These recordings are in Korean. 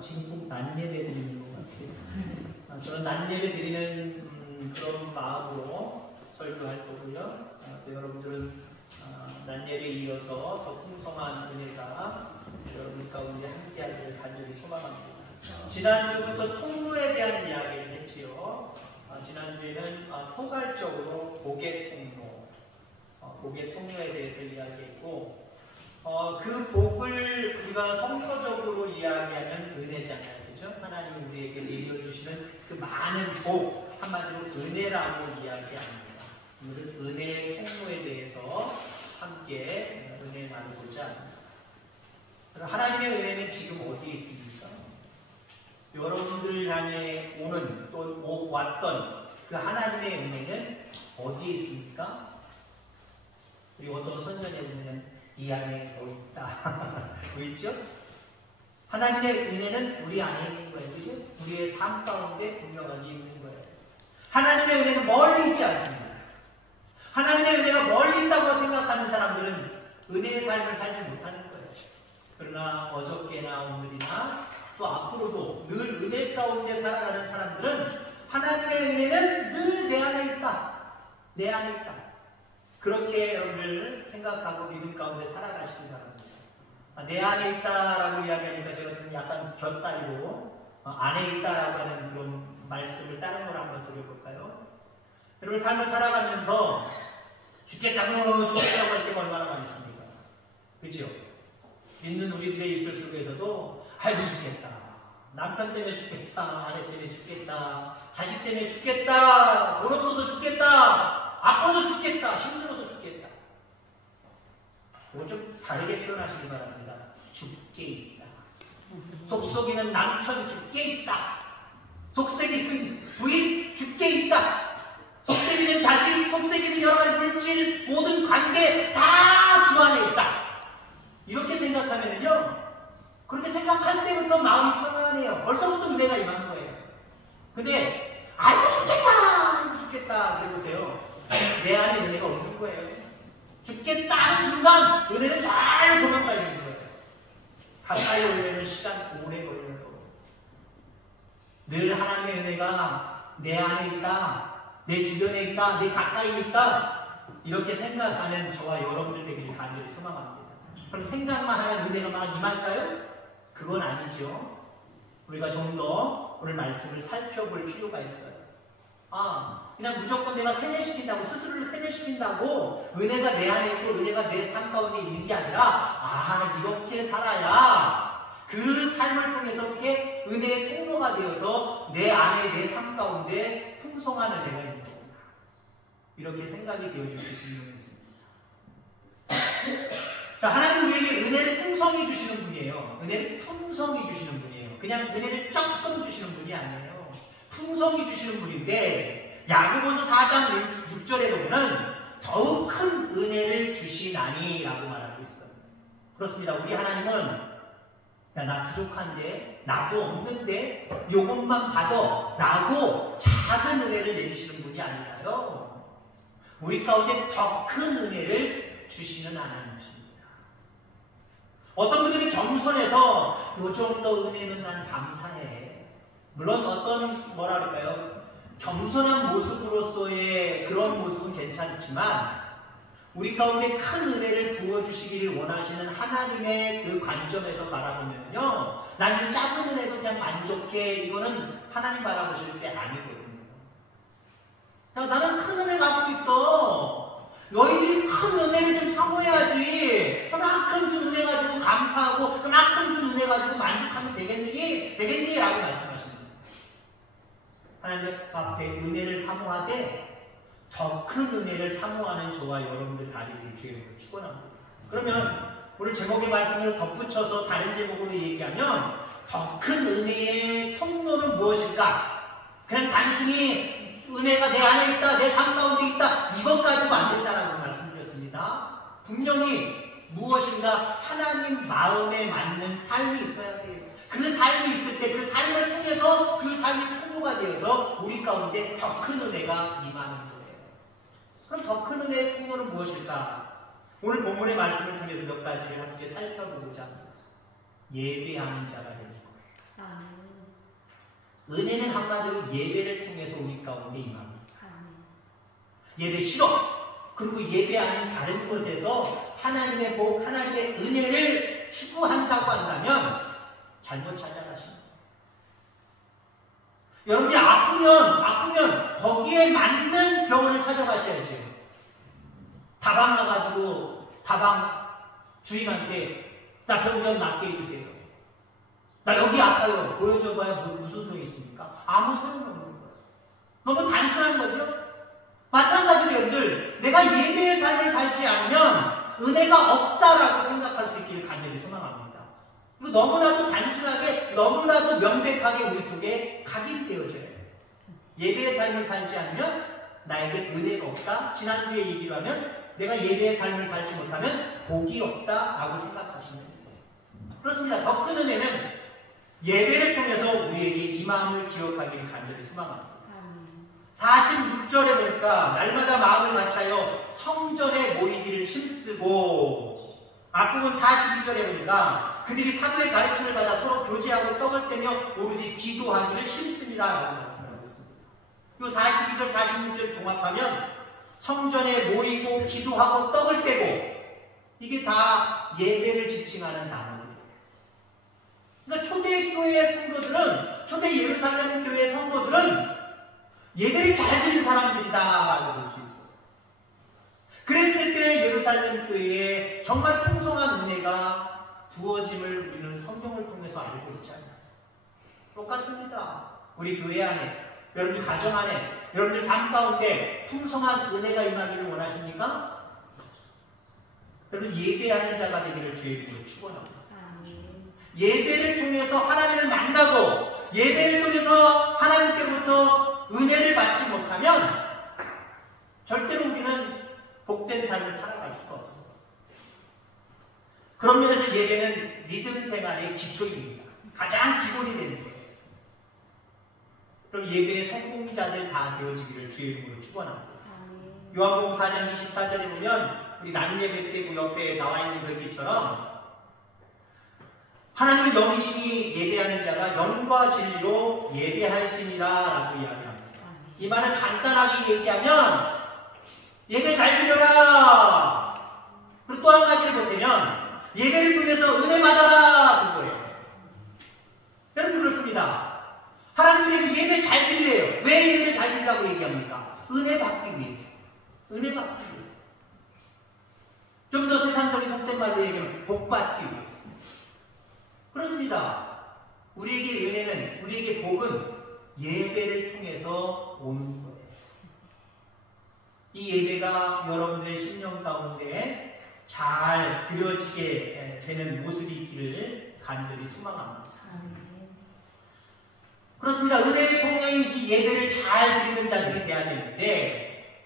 지금 꼭 난예배 드리는 것 같아요. 저는 난예배 드리는 그런 마음으로 설교할 거고요. 또 여러분들은 난예배에 이어서 더 풍성한 은혜가 여러분 가운데 함께하기를 간절히 소망합니다. 지난주부터 통로에 대한 이야기를 했지요. 지난주에는 포괄적으로 복의 통로, 복의 통로에 대해서 이야기했고, 그 복을 우리가 성서적으로 이야기하면 은혜잖아요. 그죠? 하나님이 우리에게 내려주시는 그 많은 복, 한마디로 은혜라고 이야기합니다. 오늘은 은혜의 통로에 대해서 함께 은혜 나누고자 합니다. 하나님의 은혜는 지금 어디에 있습니까? 여러분들을 향해 오는 또 왔던 그 하나님의 은혜는 어디에 있습니까? 우리 어떤 선전에 보면 이 안에 너 있다. 뭐 있죠? 하나님의 은혜는 우리 안에 있는 거예요. 그죠? 우리의 삶 가운데 분명하게 있는 거예요. 하나님의 은혜는 멀리 있지 않습니다. 하나님의 은혜가 멀리 있다고 생각하는 사람들은 은혜의 삶을 살지 못하는 거예요. 그러나 어저께나 오늘이나 또 앞으로도 늘 은혜 가운데 살아가는 사람들은 하나님의 은혜는 늘 내 안에 있다. 내 안에 있다. 그렇게 여러분을 생각하고 믿음 가운데 살아가시기 바랍니다. 내 안에 있다라고 이야기하니까 제가 좀 약간 곁다리로 안에 있다라고 하는 그런 말씀을 다른 걸 한번 드려볼까요? 여러분 삶을 살아가면서 죽겠다고 할 때가 얼마나 많이 있습니까? 그죠? 믿는 우리들의 입술 속에서도 아이고 죽겠다. 남편 때문에 죽겠다. 아내 때문에 죽겠다. 자식 때문에 죽겠다. 돈 없어서 죽겠다. 아파서 죽겠다. 힘들어서 죽겠다. 이거 좀 다르게 표현하시기 바랍니다. 죽게 있다. 속썩이는 남편 죽게 있다. 속썩이는 부인 죽게 있다. 속썩이는 자식, 속썩이는 여러 가지 물질, 모든 관계 다 주 안에 있다. 이렇게 생각하면요, 그렇게 생각할 때부터 마음이 편안해요. 벌써부터 은혜가 임한 거예요. 근데 아이고 죽겠다 그래보세요. 내 안에 은혜가 없는 거예요. 죽겠다는 순간 은혜는 잘 도망가야 되는 거예요. 가까이 오려면 시간 오래 걸려요. 늘 하나님의 은혜가 내 안에 있다, 내 주변에 있다, 내 가까이 있다, 이렇게 생각하는 저와 여러분들 되기를 간절히 소망합니다. 그럼 생각만 하면 은혜가 막 임할까요? 그건 아니죠. 우리가 좀 더 오늘 말씀을 살펴볼 필요가 있어요. 그냥 무조건 내가 세뇌시킨다고, 스스로를 세뇌시킨다고 은혜가 내 안에 있고 은혜가 내 삶 가운데 있는 게 아니라 이렇게 살아야 그 삶을 통해서 이렇게 은혜의 통로가 되어서 내 안에 내 삶 가운데 풍성한 은혜가 있는 겁니다. 이렇게 생각이 되어질 수 분명히 있습니다. 자, 하나님 우리에게 은혜를 풍성히 주시는 분이에요. 은혜를 풍성히 주시는 분이에요. 그냥 은혜를 조금 주시는 분이 아니에요. 풍성히 주시는 분인데 야고보서 4장 6절에 보면 더욱 큰 은혜를 주시나니 라고 말하고 있어요. 그렇습니다. 우리 하나님은 나 부족한데, 나도 없는데 요것만 받아 라고 작은 은혜를 내리시는 분이 아니라요, 우리 가운데 더 큰 은혜를 주시는 하나님이십니다. 어떤 분들이 겸손해서 요 정도 은혜는 난 감사해. 물론 어떤 뭐라 그럴까요? 겸손한 모습으로서의 그런 모습은 괜찮지만 우리 가운데 큰 은혜를 부어주시기를 원하시는 하나님의 그 관점에서 바라보면요, 난 이 작은 은혜도 그냥 만족해. 이거는 하나님 바라보실 때 아니거든요. 야, 나는 큰 은혜 갖고 있어. 너희들이 큰 은혜를 좀 사모해야지. 그만큼 준 은혜 가지고 감사하고 그만큼 준 은혜 가지고 만족하면 되겠니? 라고 말씀하십니다. 하나님 앞에 은혜를 사모하되 더 큰 은혜를 사모하는 저와 여러분들 다 되기를 주님으로 축원합니다. 그러면 오늘 제목의 말씀을 덧붙여서 다른 제목으로 얘기하면 더 큰 은혜의 통로는 무엇일까? 그냥 단순히 은혜가 내 안에 있다, 내 삶 가운데 있다, 이것 가지고 안 된다라고 말씀드렸습니다. 분명히 무엇인가 하나님 마음에 맞는 삶이 있어야 돼요. 그 삶이 있을 때 그 삶을 통해서 그 삶이 통로가 되어서 우리 가운데 더 큰 은혜가 임하는 거예요. 그럼 더 큰 은혜의 통로는 무엇일까? 오늘 본문의 말씀을 통해서 몇 가지를 함께 살펴보고자 합니다. 예배하는 자가 되는 거예요. 은혜는 한마디로 예배를 통해서 우리 가운데 임합니다. 예배 싫어. 그리고 예배 아닌 다른 곳에서 하나님의 복, 하나님의 은혜를 추구한다고 한다면 잘못 찾아가십니다. 여러분이 아프면 거기에 맞는 병원을 찾아가셔야죠. 다방 가가지고 다방 주인한테 나 병 좀 낫게 해주세요. 나 여기 아파요. 보여줘봐야 무슨 소용이 있습니까? 아무 소용이 없는 거예요. 너무 단순한 거죠? 마찬가지로 여러분들, 내가 예배의 삶을 살지 않으면 은혜가 없다라고 생각할 수 있기를 간절히 소망합니다. 이거 너무나도 단순하게, 너무나도 명백하게 우리 속에 각인되어져야 돼요. 예배의 삶을 살지 않으면 나에게 은혜가 없다. 지난주에 얘기를 하면 내가 예배의 삶을 살지 못하면 복이 없다라고 생각하시면 돼요. 그렇습니다. 더 큰 은혜는 예배를 통해서 우리에게 이 마음을 기억하기를 간절히 소망합니다. 46절에 보니까 날마다 마음을 맞춰요 성전에 모이기를 힘쓰고, 앞부분 42절에 보니까 그들이 사도의 가르침을 받아 서로 교제하고 떡을 떼며 오로지 기도하기를 힘쓰니라 라고 말씀하고 있습니다. 이 42절 46절 종합하면 성전에 모이고 기도하고 떡을 떼고, 이게 다 예배를 지칭하는 단어들이에요. 그러니까 초대교회의 성도들은, 초대 예루살렘 교회의 성도들은 예배를 잘 드린 사람들이다라고 볼 수 있어요. 그랬을 때 예루살렘 교회에 정말 풍성한 은혜가 부어짐을 우리는 성경을 통해서 알고 있잖아요. 똑같습니다. 우리 교회 안에, 여러분들 가정 안에, 여러분들 삶 가운데 풍성한 은혜가 임하기를 원하십니까? 여러분 예배하는 자가 되기를 주의 이름으로 축원합니다. 예배를 통해서 하나님을 만나고 예배를 통해서 하나님께로부터 은혜를 받지 못하면 절대로 우리는 복된 삶을 살아갈 수가 없습니다. 그런 면에서 예배는 믿음 생활의 기초입니다. 가장 기본이 되는 거예요. 그럼 예배의 성공자들 다 되어지기를 주의 이름으로 축원합니다. 요한복음 4장 24절에 보면 우리 나눔 예배 때 그 옆에 나와 있는 글귀처럼 하나님은 영이시니 예배하는 자가 영과 진리로 예배할지니라 라고 이야기합니다. 이 말을 간단하게 얘기하면 예배 잘 드려라. 그리고 또 한 가지를 보태면 예배를 통해서 은혜 받아라 그거예요. 여러분 그렇습니다. 하나님에게 예배 잘 드리래요. 왜 예배를 잘 드리라고 얘기합니까? 은혜 받기 위해서. 은혜 받기 위해서. 좀 더 세상적인 속된 말로 얘기하면 복 받기 위해서. 그렇습니다. 우리에게 은혜는, 우리에게 복은 예배를 통해서 오는 거예요. 이 예배가 여러분들의 심령 가운데 잘 드려지게 되는 모습이 있기를 간절히 소망합니다. 그렇습니다. 은혜의 통로인 이 예배를 잘 드리는 자들이 돼야 되는데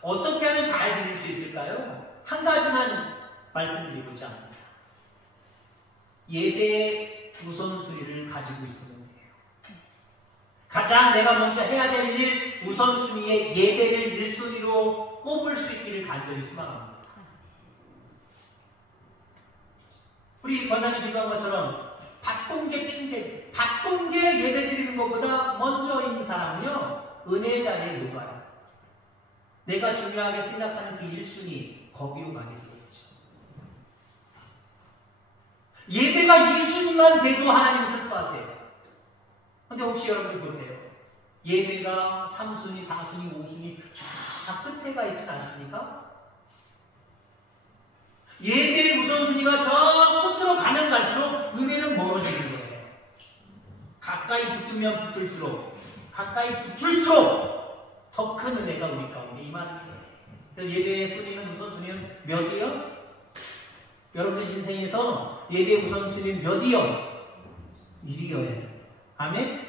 어떻게 하면 잘 드릴 수 있을까요? 한 가지만 말씀드리고자 합니다. 예배의 우선순위를 가지고 있으면 돼요. 가장 내가 먼저 해야 될 일, 우선순위에 예배를 1순위로 꼽을 수 있기를 간절히 소망합니다. 우리 권사님 기도한 것처럼 바쁜 게 핑계, 바쁜 게 예배 드리는 것보다 먼저인 사람은요, 은혜 자리에 못 와요. 내가 중요하게 생각하는 그 1순위, 거기로 가게 되겠죠. 예배가 2순위만 돼도 하나님 슬퍼하세요. 근데 혹시 여러분들 보세요. 예배가 3순위, 4순위, 5순위 저 끝에 가 있지 않습니까? 예배의 우선순위가 저 끝으로 가면 갈수록 은혜는 멀어지는 거예요. 가까이 붙으면 붙을수록, 가까이 붙을수록 더 큰 은혜가 우리 가운데 임하는 거예요. 그래서 예배의 순위는, 우선순위는 몇이요? 여러분들 인생에서 예배의 우선순위는 몇이요? 1이어야. 아멘?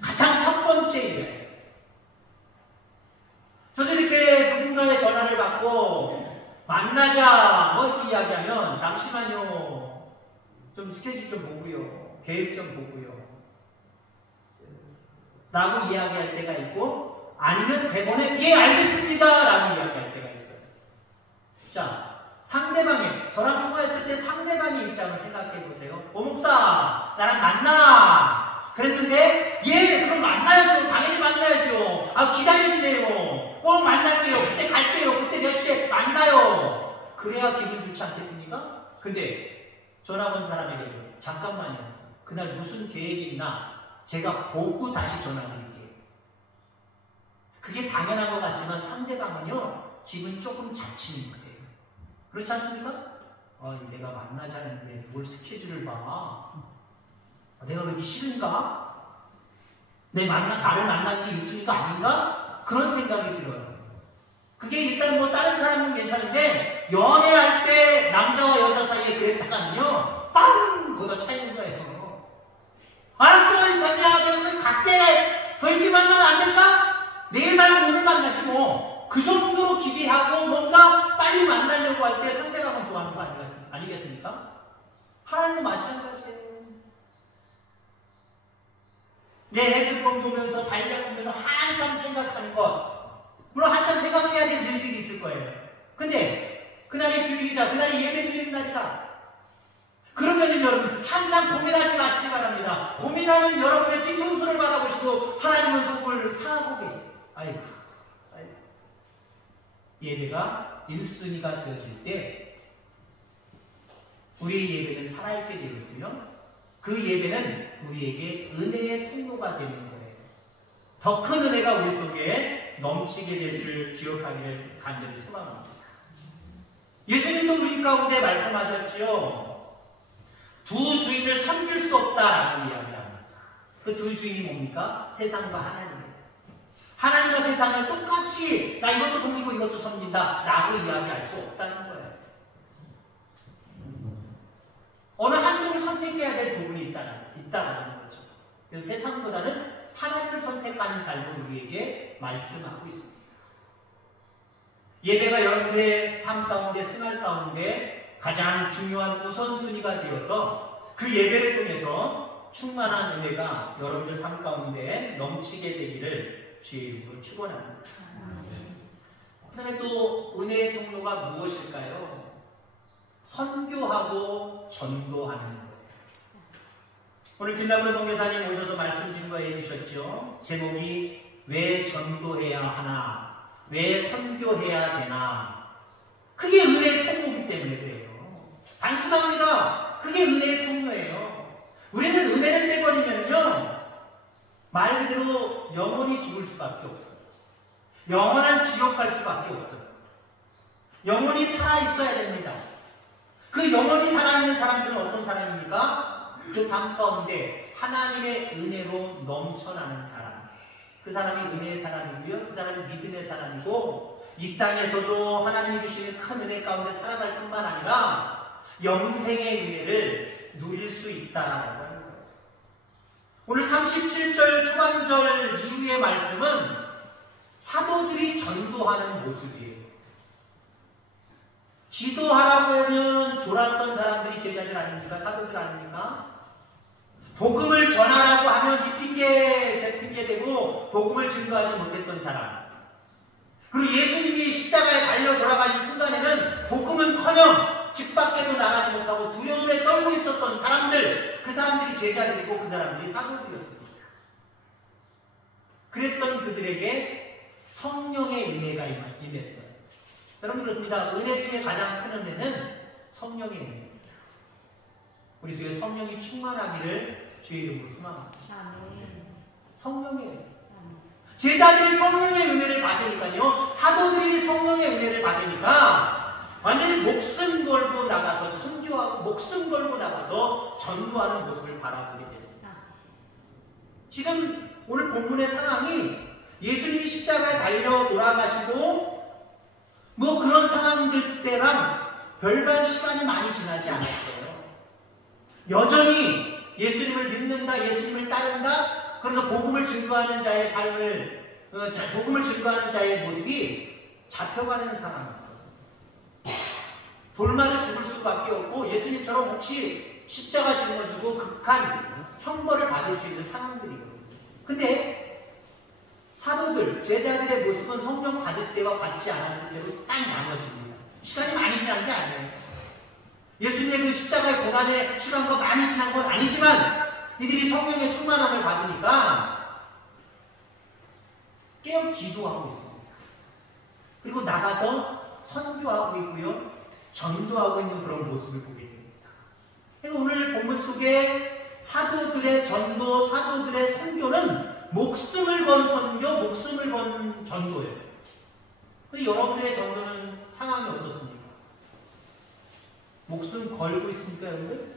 가장 첫 번째 일이에요. 저도 이렇게 누군가의 전화를 받고 만나자 뭐 이렇게 이야기하면 잠시만요, 좀 스케줄 좀 보고요, 계획 좀 보고요 라고 이야기할 때가 있고, 아니면 대본에 예 알겠습니다 라고 이야기할 때가 있어요. 자, 상대방의, 저랑 통화했을 때 상대방의 입장을 생각해 보세요. 오 목사 나랑 만나 그랬는데 예, 그럼 만나야죠. 당연히 만나야죠. 아, 기다려주네요. 꼭 만날게요. 그때 갈게요. 그때 몇 시에 만나요. 그래야 기분 좋지 않겠습니까? 근데 전화 건 사람에게 잠깐만요. 그날 무슨 계획이 있나 제가 보고 다시 전화드릴게요. 그게 당연한 것 같지만 상대방은요, 기분이 조금 자치는 거예요. 그렇지 않습니까? 내가 만나자는데 뭘 스케줄을 봐. 내가 그렇게 싫은가? 나를 만나는 게 있으니까 아닌가? 그런 생각이 들어요. 그게 일단 뭐 다른 사람은 괜찮은데 연애할 때 남자와 여자 사이에 그랬다가는요, 빵! 걷어 차이는 거예요. 알았어, 자기야, 내가 갈게. 더 일찍 만나면 안 될까? 내일 말고 오늘 만나지 뭐. 그 정도로 기대하고 뭔가 빨리 만나려고 할 때 상대방은 좋아하는 거 아니겠습니까? 하나님도 마찬가지예요. 내 핸드폰 보면서 달력 보면서 한참 생각하는 것, 물론 한참 생각해야 될 일들이 있을 거예요. 근데 그날이 주일이다, 그날이 예배 드리는 날이다, 그러면은 여러분 한참 고민하지 마시기 바랍니다. 고민하는 여러분의 뒤통수를 바라보시고 하나님은 속을 상하고 계세요. 아이고. 예배가 1순위가 되어질 때 우리의 예배는 살아있게 되거든요. 그 예배는 우리에게 은혜의 통로가 되는 거예요. 더 큰 은혜가 우리 속에 넘치게 될 줄 기억하기를 간절히 소망합니다. 예수님도 우리 가운데 말씀하셨지요. 두 주인을 섬길 수 없다라고 이야기를 합니다. 그 두 주인이 뭡니까? 세상과 하나님이에요. 하나님과 세상을 똑같이 나 이것도 섬기고 이것도 섬긴다 라고 이야기할 수 없다는 거예요. 어느 한쪽을 선택해야 될 부분이 있다는 거죠. 그래서 세상보다는 하나님을 선택하는 삶을 우리에게 말씀하고 있습니다. 예배가 여러분의 삶 가운데, 생활 가운데 가장 중요한 우선순위가 되어서 그 예배를 통해서 충만한 은혜가 여러분의 삶 가운데 넘치게 되기를 주의 이름으로 축원합니다. 그 다음에 또 은혜의 통로가 무엇일까요? 선교하고 전도하는 거예요. 오늘 김남근 선교사님 오셔서 말씀 증거해 주셨죠. 제목이 왜 전도해야 하나, 왜 선교해야 되나. 그게 은혜의 통로이기 때문에 그래요. 단순합니다. 그게 은혜의 통로예요. 우리는 은혜를 빼버리면요, 말 그대로 영원히 죽을 수밖에 없어요. 영원한 지옥 갈 수밖에 없어요. 영원히 살아있어야 됩니다. 그 영원히 살아있는 사람들은 어떤 사람입니까? 그 삶 가운데 하나님의 은혜로 넘쳐나는 사람. 그 사람이 은혜의 사람이고요. 그 사람이 믿음의 사람이고, 이 땅에서도 하나님이 주시는 큰 은혜 가운데 살아갈 뿐만 아니라 영생의 은혜를 누릴 수 있다라고 하는 거예요. 오늘 37절 초반절 이후의 말씀은 사도들이 전도하는 모습이에요. 기도하라고 하면 졸았던 사람들이 제자들 아닙니까? 사도들 아닙니까? 복음을 전하라고 하면 이 제 핑계 대고 복음을 증거하지 못했던 사람. 그리고 예수님이 십자가에 달려 돌아가신 순간에는 복음은커녕 집 밖에도 나가지 못하고 두려움에 떨고 있었던 사람들, 그 사람들이 제자들이고 그 사람들이 사도들이었습니다. 그랬던 그들에게 성령의 은혜가 임했어요. 여러분 그렇습니다. 은혜 중에 가장 큰 은혜는 성령의 은혜입니다. 우리 속에 성령이 충만하기를 주의 이름으로 소망합니다. 성령의 은혜. 제자들이 성령의 은혜를 받으니까요, 사도들이 성령의 은혜를 받으니까 완전히 목숨 걸고 나가서 선교하고 목숨 걸고 나가서 전도하는 모습을 바라보게 됩니다. 지금 오늘 본문의 상황이 예수님이 십자가에 달려 돌아가시고 뭐 그런 상황들 때랑 별반 시간이 많이 지나지 않았어요. 여전히 예수님을 믿는다, 예수님을 따른다, 그러니까 복음을 증거하는 자의 삶을, 복음을 증거하는 자의 모습이 잡혀가는 상황입니다. 돌맞아 죽을 수밖에 없고 예수님처럼 혹시 십자가 짊어지고 극한 형벌을 받을 수 있는 상황들이거든요. 근데 사도들, 제자들의 모습은 성령 받을 때와 받지 않았을 때로 딱 나눠집니다. 시간이 많이 지난 게 아니에요. 예수님의 그 십자가의 고난의 시간과 많이 지난 건 아니지만 이들이 성령의 충만함을 받으니까 깨어 기도하고 있습니다. 그리고 나가서 선교하고 있고요. 전도하고 있는 그런 모습을 보게 됩니다. 오늘 본문 속에 사도들의 전도, 사도들의 선교는 목숨을 건 선교, 목숨을 건 전도예요. 근데 여러분들의 전도는 상황이 어떻습니까? 목숨 걸고 있습니까, 여러분들?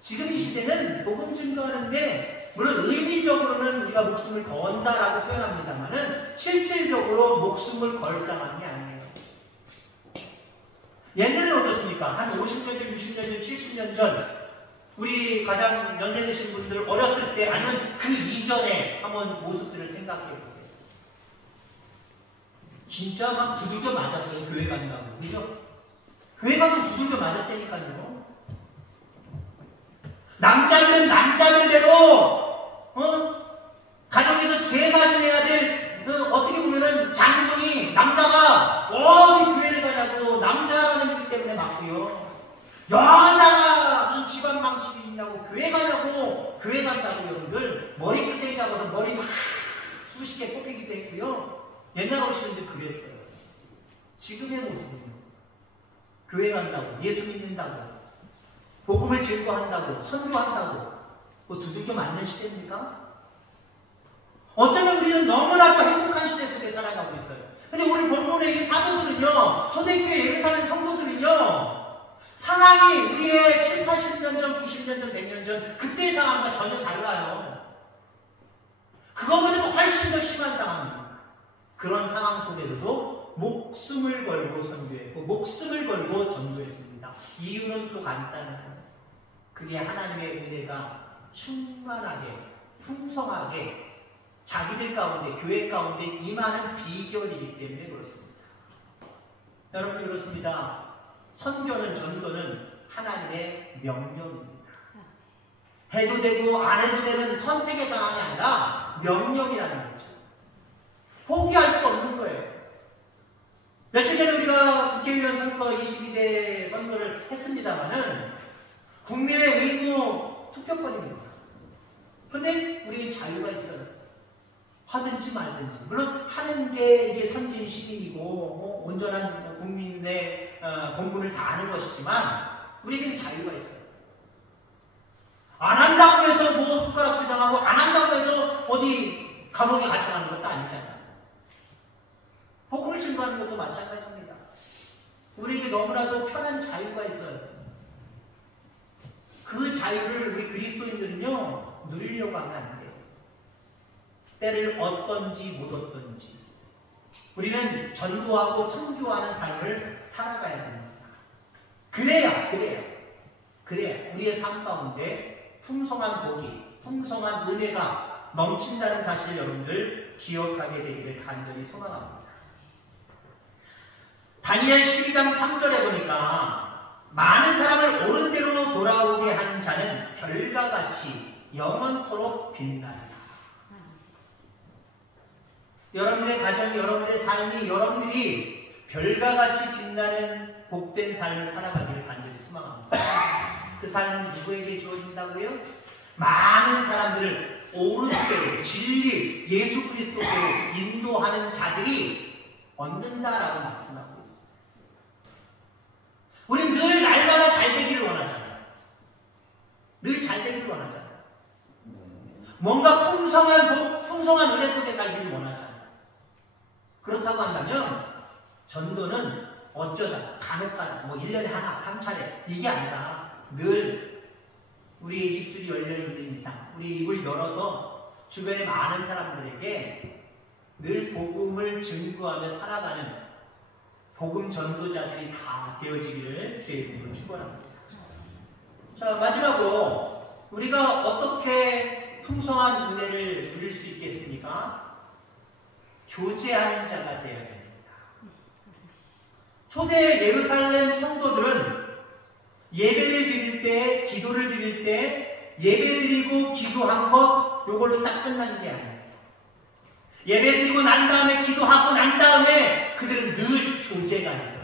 지금 이 시대는 복음 증거하는데 물론 의미적으로는 우리가 목숨을 건다라고 표현합니다만은 실질적으로 목숨을 걸 상황이 아니에요. 옛날에는 어떻습니까? 한 50년 전, 60년 전, 70년 전 우리 가장 연세 드신 분들 어렸을 때 아니면 그 이전에 한번 모습들을 생각해 보세요. 진짜 막 두들겨 맞았어요. 교회 간다고. 그죠? 교회 가도 두들겨 맞았다니까요. 남자들은 남자들대로 가정에서 제사 지내야 될 어떻게 보면은 장손이 남자가 어디 교회를 가냐고 남자라는 일 때문에 맞고요. 여자가 무슨 집안 망치기 있냐고 교회 가냐고 교회 간다고 여러분들 머리 끄댕이 잡아서 머리 막 수십 개 뽑히기도 했고요. 옛날 오시는데 그랬어요. 지금의 모습은요. 교회 간다고 예수 믿는다고 복음을 증거한다고 선교한다고 뭐 두들겨 맞는 시대입니까? 어쩌면 우리는 너무나도 행복한 시대 속에 살아가고 있어요. 근데 오늘 본문의 이 사도들은요, 초대교회 예루살렘 성도들은요, 상황이 우리의 7, 80년 전, 90년 전, 100년 전 그때의 상황과 전혀 달라요. 그것보다도 훨씬 더 심한 상황입니다. 그런 상황 속에서도 목숨을 걸고 선교했고 목숨을 걸고 전도했습니다. 이유는 또 간단해요. 그게 하나님의 은혜가 충만하게 풍성하게 자기들 가운데 교회 가운데 임하는 비결이기 때문에 그렇습니다. 여러분 그렇습니다. 선교는 전도는 하나님의 명령입니다. 해도 되고 안 해도 되는 선택의 상황이 아니라 명령이라는 거죠. 포기할 수 없는 거예요. 며칠 전에 우리가 국회의원 선거 22대 선거를 했습니다마는 국민의 의무 투표권입니다. 그런데 우리는 자유가 있어요. 하든지 말든지. 물론 하는 게 이게 선진 시민이고 온전한 국민의 본분을 다하는 것이지만 우리에겐 자유가 있어요. 안 한다고 해서 뭐 손가락 주장하고 안 한다고 해서 어디 감옥에 갇혀가는 것도 아니잖아요. 복음을 증거하는 것도 마찬가지입니다. 우리에게 너무나도 편한 자유가 있어요. 그 자유를 우리 그리스도인들은요 누리려고 하면 안 돼요. 때를 얻든지 못 얻든지 우리는 전도하고 선교하는 삶을 살아가야 됩니다. 그래야 우리의 삶 가운데 풍성한 복이, 풍성한 은혜가 넘친다는 사실을 여러분들 기억하게 되기를 간절히 소망합니다. 다니엘 12장 3절에 보니까 많은 사람을 옳은 대로 돌아오게 하는 자는 별과 같이 영원토록 빛나리라. 여러분의 가정이, 여러분의 삶이, 여러분들이 별과 같이 빛나는 복된 삶을 살아가기를 간절히 소망합니다. 그 삶은 누구에게 주어진다고요? 많은 사람들을 옳은 대로, 진리, 예수 그리스도께로 인도하는 자들이 얻는다라고 말씀하고 있습니다. 우리는 늘 날마다 잘 되기를 원하잖아요. 늘 잘 되기를 원하잖아요. 뭔가 풍성한 복, 풍성한 은혜 속에 살기를 원하잖아요. 그렇다고 한다면 전도는 어쩌다 간혹가다 뭐 1년에 하나, 한 차례 이게 아니라 늘 우리의 입술이 열려있는 이상 우리의 입을 열어서 주변의 많은 사람들에게 늘 복음을 증거하며 살아가는 복음 전도자들이 다 되어지기를 주의 이름으로 축원합니다. 자, 마지막으로 우리가 어떻게 풍성한 은혜를 누릴 수 있겠습니까? 교제하는 자가 되어야 됩니다. 초대 예루살렘 성도들은 예배를 드릴 때, 기도를 드릴 때 예배 드리고 기도한 것 요걸로 딱 끝나는 게 아니에요. 예배 드리고 난 다음에 기도하고 난 다음에 그들은 늘 교제가 있었어요.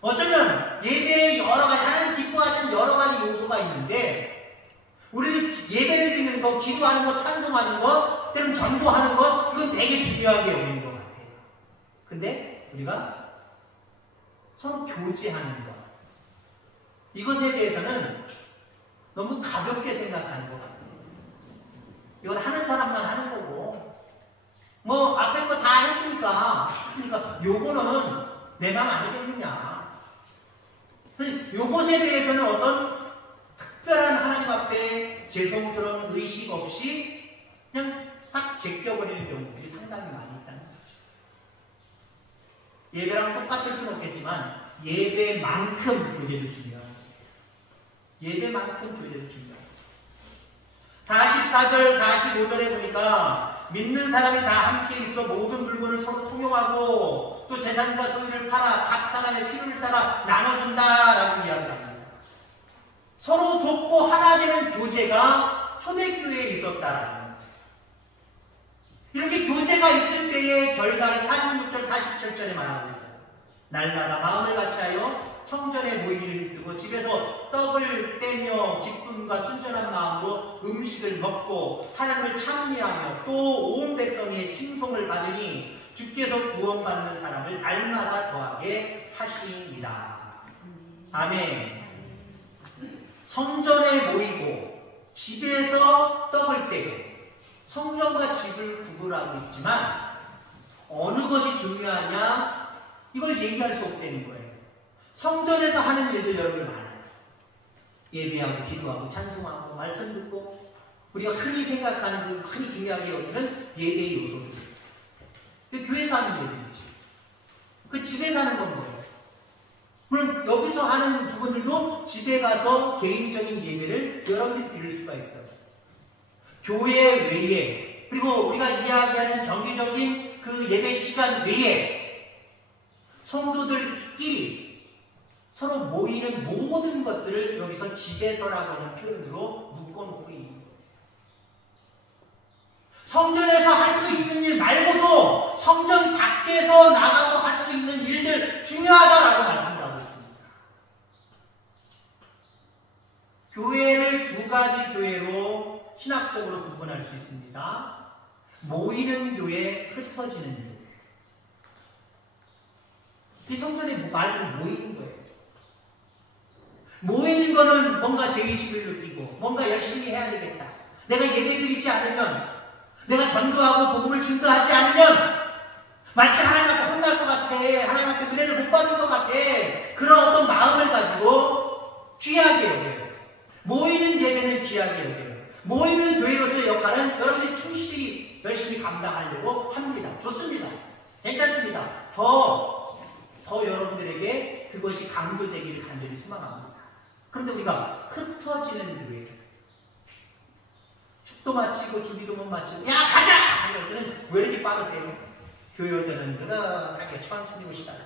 어쩌면 예배에 여러 가지 하나님 기뻐하시는 여러 가지 요소가 있는데 우리는 예배 드리는 거, 기도하는 거, 찬송하는 거, 때로는 전도하는 거, 이건 되게 중요하게 여기는 것 같아요. 근데 우리가 서로 교제하는 것, 이것에 대해서는 너무 가볍게 생각하는 것 같아요. 이건 하는 사람만 하는 거고, 뭐 앞에 거 다 했으니까 요거는 내 맘 아니겠느냐. 요것에 대해서는 어떤 특별한 하나님 앞에 죄송스러운 의식 없이 그냥 싹 제껴버리는 경우들이 상당히 많이 있다는 거죠. 예배랑 똑같을 수는 없겠지만 예배만큼 교제도 중요해요. 예배만큼 교제도 중요해요. 44절, 45절에 보니까 믿는 사람이 다 함께 있어 모든 물건을 서로 통용하고 또 재산과 소유를 팔아 각 사람의 필요를 따라 나눠준다라고 이야기를 합니다. 서로 돕고 하나 되는 교제가 초대교회에 있었다라는 거예요. 이렇게 교제가 있을 때의 결과를 46절, 47절에 말하고 있어요. 날마다 마음을 같이하여 성전에 모이기를 힘쓰고 집에서 떡을 떼며 기쁨과 순전한 마음으로 음식을 먹고 하나님을 찬미하며 또 온 백성의 칭송을 받으니 주께서 구원받는 사람을 날마다 더하게 하시니라. 아멘. 성전에 모이고 집에서 떡을 떼고 성전과 집을 구분하고 있지만 어느 것이 중요하냐? 이걸 얘기할 수 없다는 거예요. 성전에서 하는 일들 여러분 많아요. 예배하고 기도하고 찬송하고 말씀 듣고 우리가 흔히 생각하는 흔히 중요하게 여기는 예배의 요소들. 교회에서 하는 일들이지. 그 집에서 하는 건 뭐예요? 물론 여기서 하는 부분들도 집에 가서 개인적인 예배를 여러분들이 드릴 수가 있어요. 교회 외에 그리고 우리가 이야기하는 정기적인 그 예배 시간 외에 성도들끼리 서로 모이는 모든 것들을 여기서 집에서라고 하는 표현으로 묶어놓고 있는 거예요. 성전에서 할 수 있는 일 말고도 성전 밖에서 나가서 할 수 있는 일들 중요하다라고 말씀하고 있습니다. 교회를 두 가지 교회로 신학적으로 구분할 수 있습니다. 모이는 교회, 흩어지는 교회. 이 성전에 말로 모이는 거예요. 모이는 거는 뭔가 죄의식을 느끼고 뭔가 열심히 해야 되겠다. 내가 예배드리지 않으면, 내가 전도하고 복음을 증거하지 않으면 마치 하나님 앞에 혼날 것 같아. 하나님 앞에 은혜를 못 받을 것 같아. 그런 어떤 마음을 가지고 귀하게 여겨요. 모이는 예배는 귀하게 여겨요. 모이는 교회로서의 역할은 여러분들이 충실히 열심히 감당하려고 합니다. 좋습니다. 괜찮습니다. 더 여러분들에게 그것이 강조되기를 간절히 소망합니다. 그런데 우리가 흩어지는 교회, 축도 마치고 주기도 못 마치고 야 가자! 이럴 때는 왜 이렇게 빠르세요? 교회 올 때는 내가 그렇게 천천히 오시다가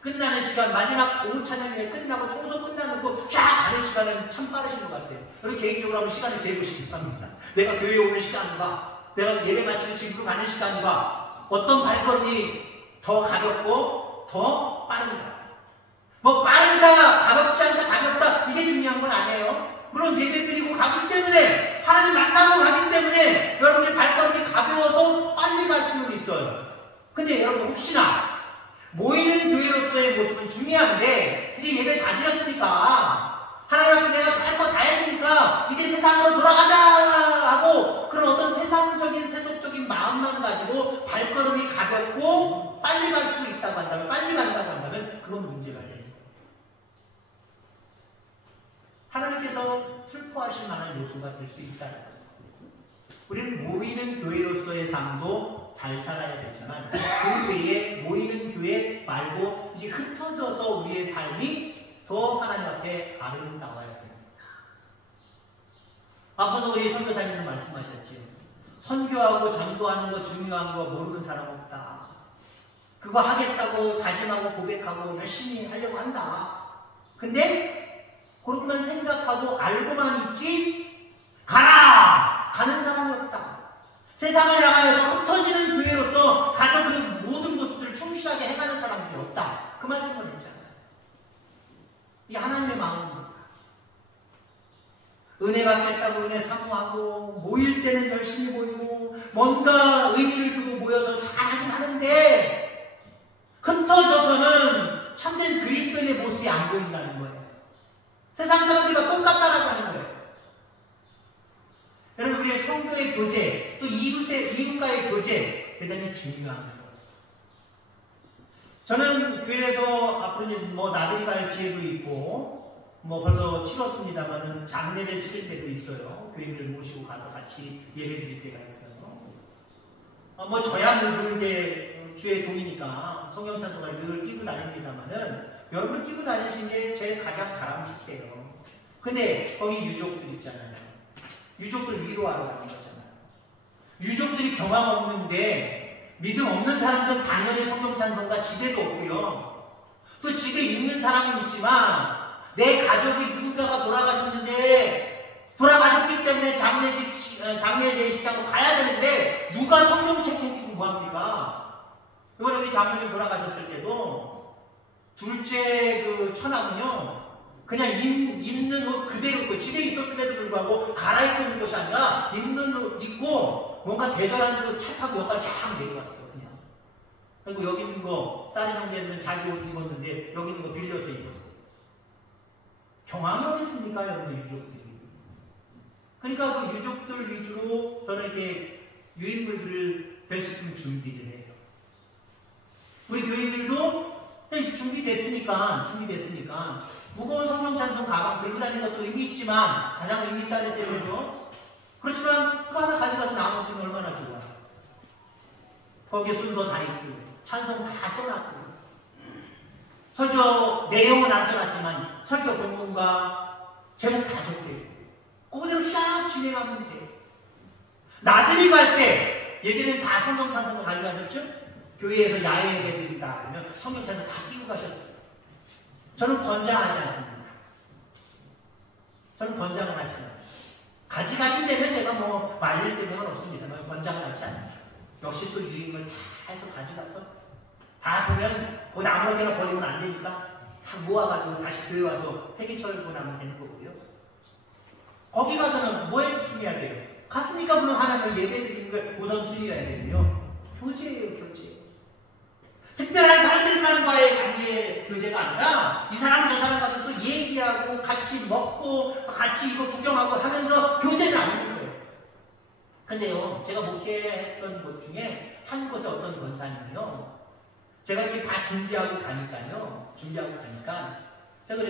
끝나는 시간, 마지막 오후 찬양회 끝나고 청소 끝나는 거 쫙 가는 시간은 참 빠르신 것 같아요. 여러분 개인적으로 한번 시간을 재보시기 바랍니다. 내가 교회에 오는 시간과 내가 예배 마치고 집으로 가는 시간과 어떤 발걸음이 더 가볍고 더 빠른가? 뭐 빠르다, 가볍지 않다, 가볍다 이게 중요한 건 아니에요. 물론 예배 드리고 가기 때문에 하나님 만나고 가기 때문에 여러분의 발걸음이 가벼워서 빨리 갈 수는 있어요. 근데 여러분 혹시나 모이는 교회로서의 모습은 중요한데 이제 예배 다 드렸으니까 하나님 앞에 내가 할 거 다 했으니까 이제 세상으로 돌아가자 하고 그런 어떤 세상적인 세속적인 마음만 가지고 발걸음이 가볍고 빨리 갈 수 있다고 한다면, 빨리 간다고 한다면 그건 문제가 돼요. 하나님께서 슬퍼하실 만한 요소가 될 수 있다는 거예요. 우리는 모이는 교회로서의 삶도 잘 살아야 되지만 그 외에 모이는 교회 말고 이제 흩어져서 우리의 삶이 더 하나님 앞에 아름다워야 됩니다. 앞서도 우리 선교사님은 말씀하셨지요. 선교하고 전도하는 거 중요한 거 모르는 사람 없다. 그거 하겠다고 다짐하고 고백하고 열심히 하려고 한다. 근데 그렇게만 생각하고 알고만 있지 가라! 가는 사람이 없다. 세상을 향하여서 흩어지는 교회로서 가서 그 모든 모습들을 충실하게 해가는 사람들이 없다. 그 말씀을 했잖아요. 이게 하나님의 마음입니다. 은혜 받겠다고 은혜 사모하고 모일 때는 열심히 모이고 뭔가 의미를 두고 모여서 잘하긴 하는데 흩어져서는 참된 그리스도인의 모습이 안 보인다는 거예요. 세상 사람들과 똑같다라고 하는 거예요. 여러분, 우리의 성도의 교제, 또 이웃과의 교제 대단히 중요한 거예요. 저는 교회에서 앞으로 이제 나들이 갈 기회도 있고 벌써 치렀습니다만은 장례를 치를 때도 있어요. 교인들 모시고 가서 같이 예배 드릴 때가 있어요. 저야 늘 게 주의 종이니까 성경 찬송가 늘 끼고 다닙니다만은 여러분 끼고 다니신 게 제일 가장 바람직해요. 근데 거기 유족들 있잖아요. 유족들 위로하러 가는 거잖아요. 유족들이 경험 없는데 믿음 없는 사람들은 당연히 성경 찬송가 집에도 없고요. 또 집에 있는 사람은 있지만 내 가족이 누군가가 돌아가셨기 때문에 장례제식장으로 가야 되는데 누가 성경책 해주고 뭐합니까? 이번에 우리 장모님 돌아가셨을 때도 둘째 그 처남은요 그냥 입는 옷 그대로 입고 집에 있었음에도 불구하고 갈아입고 있는 것이 아니라 입는 옷 입고 뭔가 대절한 그 차 타고 여기까지 쫙 내려갔어요. 그냥. 그리고 여기 있는 거 다른 형제들은 자기 옷 입었는데 여기 있는 거 빌려서 입었어요. 경황이 어딨습니까, 여러분, 유족들이. 그러니까 그 유족들 위주로 저는 이렇게 유인물들을 뵐 수 있는 준비를 해요. 우리 교인들도 준비됐으니까 무거운 성경 찬송 가방 들고 다니는 것도 의미 있지만 가장 의미 있다 그랬어요. 그렇지만 그거 하나 가져가서 나머지는 얼마나 좋아요. 거기에 순서 다 있고 찬송 다 써놨고 설교 내용은 안 써놨지만 설교 본문과 제목 다 적혀있고 그대로 샥 진행하면 돼요. 나들이 갈 때 예전엔 다 성경 찬송을 가져가셨죠? 교회에서 야외 예배 드린다 그러면 성경 찬송 다 끼고 가셨어요. 저는 권장하지 않습니다. 저는 권장을 하지 않아요. 같이 가신다면 제가 말릴 생각은 없습니다만 권장을 하지 않아요. 역시 또 유익을 다 해서 가져가서 다 보면 거기 아무렇게나 버리면 안 되니까 다 모아가지고 다시 교회 와서 회개 철고 나면 되는 거고요. 거기 가서는 뭐에 집중해야 돼요? 갔으니까 물론 하나님을 예배 드리는 걸 우선순위여야 되고요. 교제예요, 교제. 특별한 사람들만과의 관계 교제가 아니라 이 사람 저 사람과도 또 얘기하고 같이 먹고 같이 이거 구경하고 하면서 교제는 아닌 거예요. 근데요, 제가 목회했던 곳 중에 한 곳에 어떤 권사님이요. 제가 이렇게 다 준비하고 가니까 제가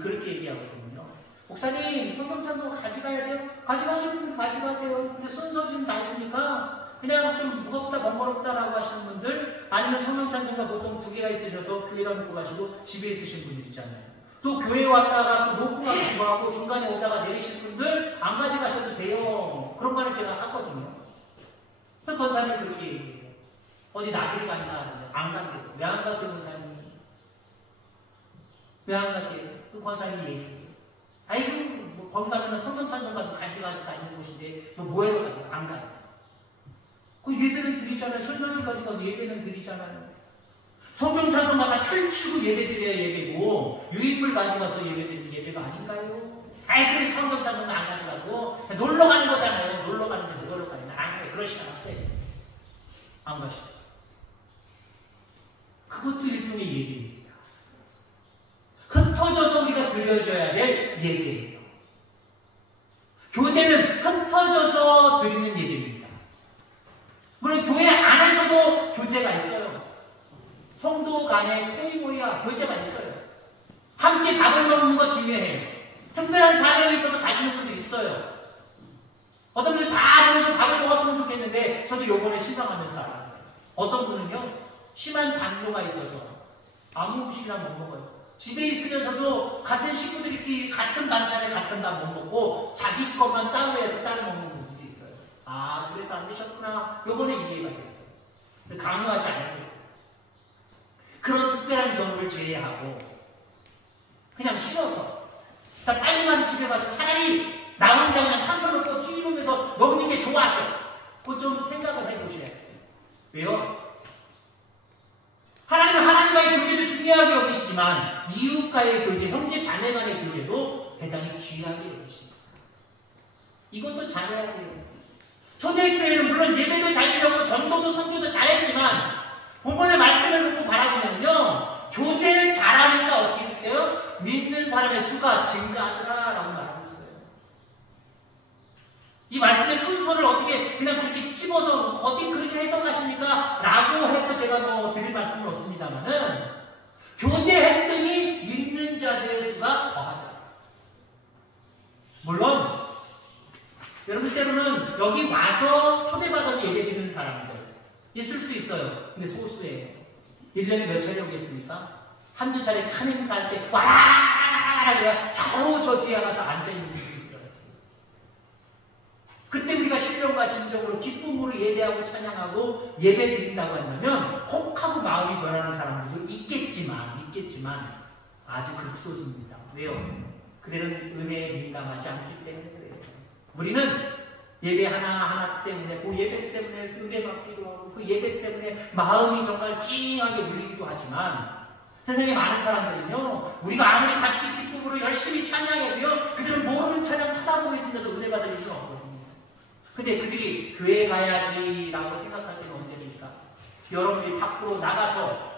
그렇게 얘기하거든요. 목사님, 성경 찬송 가져가야 돼요? 가져가실 분들 가져가세요. 근데 순서 지금 다 있으니까 그냥 좀 무겁다, 번거롭다라고 하시는 분들, 아니면 성경 찬송가 보통 2개가 있으셔서 교회에 놓고 가시고 집에 있으신 분들 있잖아요. 또 교회 왔다가 또 놓고 가시고 하고 중간에 오다가 내리실 분들 안 가져가셔도 돼요. 그런 말을 제가 하거든요. 그 권사님 그렇게 얘기해요. 어디 나들이 갔나? 안 간대요. 왜 안 가세요, 권사님? 왜 안 가세요? 그 권사님이 얘기해요. 아이고, 거기 가면 성경 찬송가도 가져가지고 다니는 곳인데, 뭐해로 가요? 안 가요. 그 예배는 드리잖아요. 순서주까지 가서 예배는 드리잖아요. 성경 찬송가가 펼치고 예배 드려야 예배고, 유인물 가져가서 예배 드리는 예배가 아닌가요? 그래, 성경 찬송가 안 가져가고, 놀러 가는 거잖아요. 놀러 가는데 놀러 가는 거. 안 그래, 그럴 시간 없어요. 안 가시죠. 그것도 일종의 예배입니다. 흩어져서 우리가 드려줘야 될 예배예요. 교제는 흩어져서 드리는 예배입니다. 물론 교회 안에서도 교제가 있어요. 성도 간에 코이모이와 교제가 있어요. 함께 밥을 먹는 거 중요해요. 특별한 사정이 있어서 가시는 분들 있어요. 어떤 분들 다 모여서 밥을 먹었으면 좋겠는데 저도 요번에 신방하면서 알았어요. 어떤 분은요, 심한 당뇨가 있어서 아무 음식이랑 못 먹어요. 집에 있으면서도 같은 식구들끼리 같은 반찬에 같은 밥 못 먹고 자기 것만 따로 해서 따로 먹는 분들이 있어요. 아, 그래서 안 되셨구나. 요번에 이해가 됐어요. 강요하지 않아요. 그런 특별한 경우를 제외하고 그냥 싫어서 빨리 가서 집에 가서 차라리 나 혼자 그냥 상표 놓고 TV 보면서 먹는 게 좋았어. 그거 좀 생각을 해보셔야 돼요. 왜요? 하나님은 하나님과의 교제도 중요하게 여기시지만 이웃과의 교제, 형제 자매 간의 교제도 대단히 귀하게 여기십니다. 이것도 잘해야 돼요. 초대교회는 물론 예배도 잘 드렸고 전도도 선교도 잘했지만 본문의 말씀을 놓고 바라보면요, 교제를 잘하니까 어떻게 돼요? 믿는 사람의 수가 증가하더라라고 말하고 있어요. 이 말씀의 순서를 어떻게 그냥 그렇게 집어서 어떻게 그렇게 해석하십니까? 라고 해서 제가 드릴 말씀은 없습니다만은, 교제했더니 믿는 자들의 수가 더하더라. 물론 여러분 때로는 여기 와서 초대받아서 예배드리는 사람들 있을 수 있어요. 근데 소수예요. 1년에 몇 차례 오겠습니까? 한두 차례 큰 행사할 때 와라라라라 겨우 저 뒤에 가서 앉아있는 분이 있어요. 그때 우리가 신령과 진정으로 기쁨으로 예배하고 찬양하고 예배 드린다고 한다면 혹하고 마음이 변하는 사람들도 있겠지만 아주 극소수입니다. 왜요? 그들은 은혜에 민감하지 않기 때문에 그래요. 우리는 예배 하나하나 때문에, 그 예배 때문에 은혜 받기도 하고, 그 예배 때문에 마음이 정말 찡하게 울리기도 하지만, 세상에 많은 사람들은요, 우리가 아무리 같이 기쁨으로 열심히 찬양해도요, 그들은 모르는 찬양 쳐다보고 있으면서 은혜 받을 일은 없거든요. 근데 그들이 교회 가야지라고 생각할 때는 언제입니까? 여러분들이 밖으로 나가서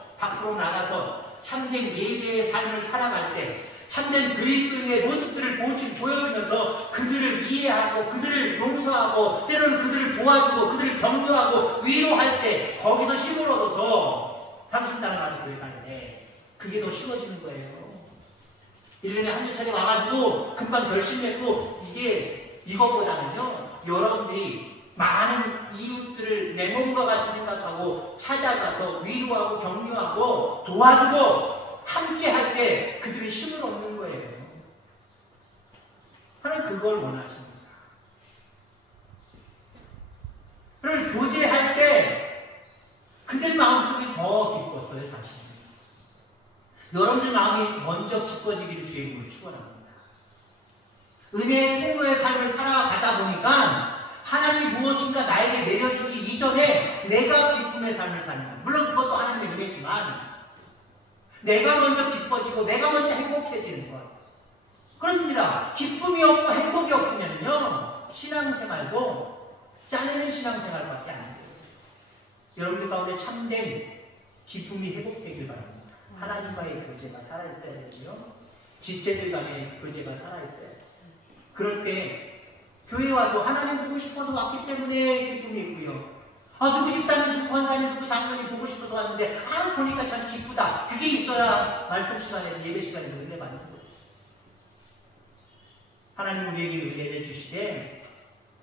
참된 예배의 삶을 살아갈 때, 참된 그리스도인의 모습들을 보여주면서 그들을 이해하고 그들을 용서하고 때로는 그들을 도와주고 그들을 격려하고 위로할 때 거기서 힘을 얻어서 당신 따라가도 교회 갈때 그게 더 쉬워지는 거예요. 1년에 한두 차례 와가지고 금방 결심했고 이거보다는요, 여러분들이 많은 이웃들을 내 몸과 같이 생각하고 찾아가서 위로하고 격려하고 도와주고 함께 할 때 그들이 힘을 얻는 거예요. 하나님 그걸 원하십니다. 그러면 교제할 때 그들 마음속이 더 기뻤어요, 사실. 여러분들 마음이 먼저 기뻐지기를 주의 이름으로 축원합니다. 은혜의 통로의 삶을 살아가다 보니까 하나님이 무엇인가 나에게 내려주기 이전에 내가 기쁨의 삶을 삽니다. 물론 그것도 하나님의 은혜지만 내가 먼저 기뻐지고 내가 먼저 행복해지는 것. 그렇습니다. 기쁨이 없고 행복이 없으면요, 신앙생활도 짜내는 신앙생활밖에 안 돼요. 여러분들 가운데 참된 기쁨이 회복되길 바랍니다. 하나님과의 교제가 살아있어야 되고요, 지체들 간의 교제가 살아있어야 돼요. 그럴 때 교회 와도 하나님 보고 싶어서 왔기 때문에 기쁨이 있고요, 누구 집사님, 누구 권사님, 누구 장로님 보고 싶어서 왔는데 보니까 참 기쁘다. 그게 있어야 말씀 시간에도 예배 시간에도 은혜 받는 거예요. 하나님 우리에게 은혜를 주시되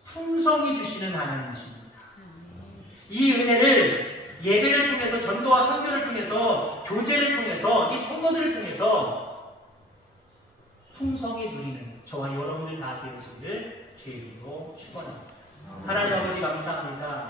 풍성히 주시는 하나님이십니다. 이 은혜를 예배를 통해서, 전도와 선교를 통해서, 교제를 통해서, 이 통로들을 통해서 풍성히 누리는 저와 여러분들 다 되어지기를 주의 이름으로 축원합니다. 하나님 아버지 감사합니다.